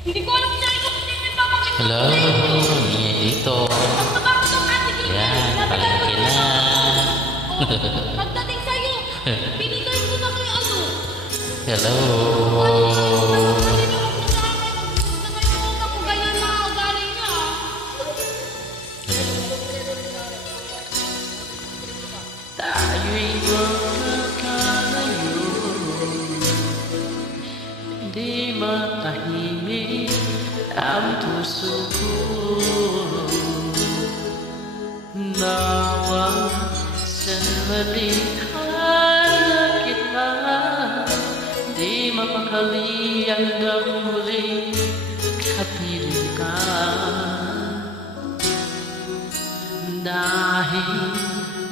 Hindi ko alam kung saan ito kasi may papakita ko Hello, sa inyo. ingay dito. Magtaba ko ng ate Gina. Yan, palengke na. Pagdating sa'yo, binigay ko na kayo ano. Hello. Kasi nyo ako sa akin. Nangayong ako ganyan na ugali niya. Tayo'y magkakalayo, di matahimik ang puso ko. Nawa sa malikhala kita, di mapakali hanggang muling kapiling ka. Dahil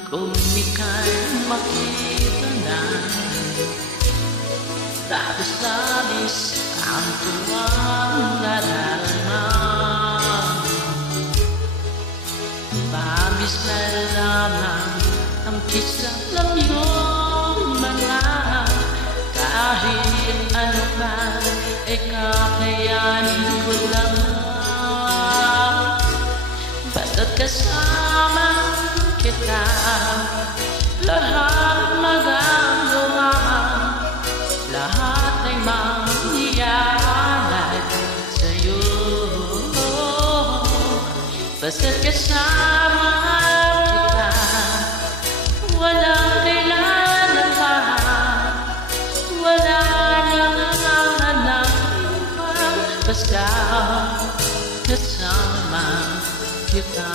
kung ika'y makita na, labis-labis ang tuwang nadarama. Labis na lamang ang kisap ng iyong mga, kahit ano pa, kakayanin ko lang. Basta't kasama kita, lahat magagawa, lahat ay mangyayari sa'yo. Basta't kasama kita, walang kailangan pa, wala nang hanapin pa. Basta kasama kita.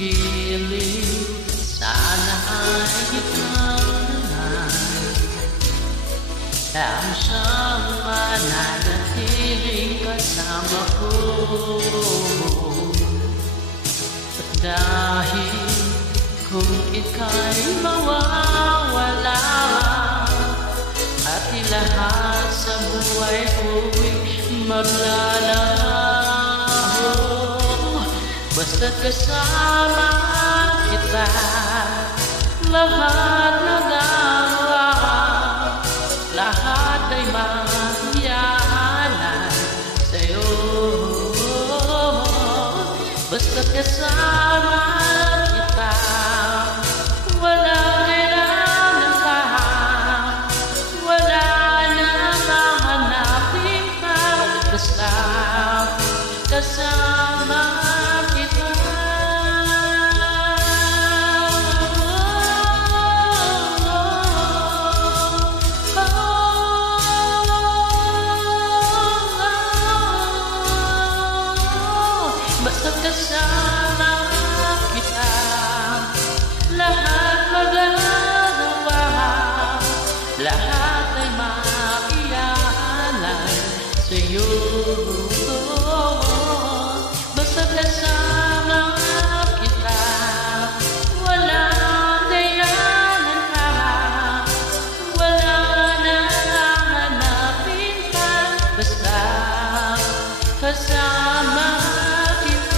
Giliw, sana ay ikaw ang siyang mananatiling kasama ko. Dahil kung ika'y mawawala, at lahat sa buhay ko'y maglalaho, basta't kasama kita, lahat nagawa, lahat ay mangyayari sa'yo. Basta't kasama kita, walang kailangan pa, wala nang hahanapin pa. Basta kasama kita. Basta't kasama kita, lahat magagawa, lahat ay maialay sa'yo. Basta't kasama kita, walang dayanan pa, wala nang hahanapin pa. Basta kasama kita.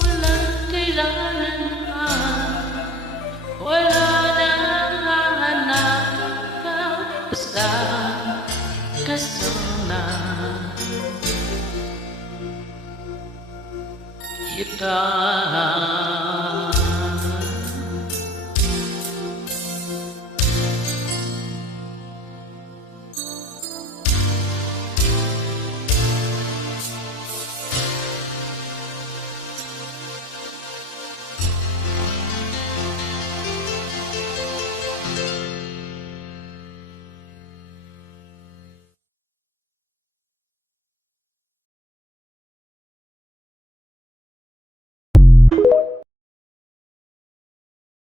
Walang kailangan pa, wala nang hahanapin pa. Basta kasama kita.